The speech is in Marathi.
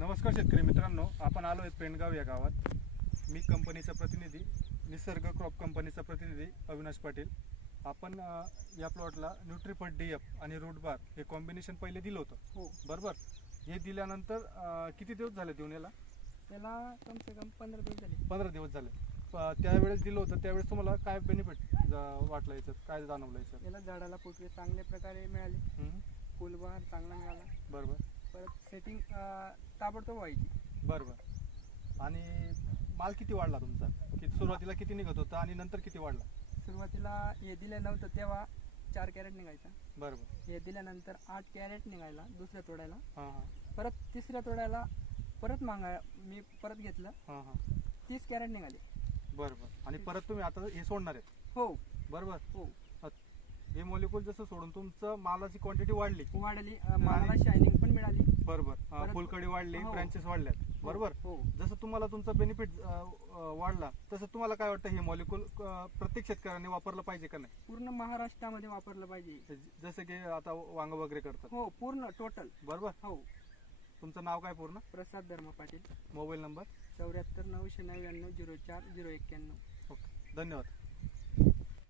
नमस्कार शेतकरी मित्रांनो, आपण आलो आहे पेंडगाव या गावात. मी कंपनीचा प्रतिनिधी, निसर्ग क्रॉप कंपनीचा प्रतिनिधी अविनाश पाटील. आपण या प्लॉटला न्यूट्रीफट DF आणि रूट बार हे कॉम्बिनेशन पहिले दिलं होतं. हो बरोबर. हे दिल्यानंतर किती दिवस झाले देऊन याला? त्याला कम से कम 15 दिवस झाले. 15 दिवस झाले. त्यावेळेस दिलं होतं, त्यावेळेस तुम्हाला काय बेनिफिट वाटलं, याच्यात काय जाणवलं याच्यात? याला झाडाला फुटवे चांगल्या प्रकारे मिळाले, फुलबहार चांगला मिळाला. बरोबर. परत सेटिंग ताबडतोब व्हायची. बरोबर. आणि माल किती वाढला तुमचा? सुरुवातीला किती निघत होता आणि नंतर किती वाढला? सुरुवातीला हे दिलं नव्हतं तेव्हा 4 कॅरेट निघायचा. बरोबर. हे दिल्यानंतर 8 कॅरेट निघायला दुसऱ्या तोड्याला. हां हां परत तिसऱ्या तोड्याला परत मी परत घेतलं, हां हां 30 कॅरेट निघाले. बरोबर. आणि परत तुम्ही आता हे सोडणार आहेत? हो बरोबर. हो हे मॉलिक्यूल जसं सोडून तुमचं मालाची क्वांटिटी वाढली. मला शायनिंग पण मिळाली. बरोबर. परत फुलकडी वाढली, हो. ब्रँचेस वाढल्यात. बरोबर. हो जसं तुम्हाला तुमचा बेनिफिट वाढला, तसं तुम्हाला काय वाटतं हे मॉलिक्यूल प्रत्येक शेतकऱ्याने वापरलं पाहिजे का नाही? पूर्ण महाराष्ट्रामध्ये वापरलं पाहिजे. जसं की आता वांग वगैरे करतात. हो पूर्ण टोटल. बरोबर. हो. तुमचं नाव काय पूर्ण? प्रसाद धर्म पाटील. Mobile number? 74 999 04 091. ओके, धन्यवाद.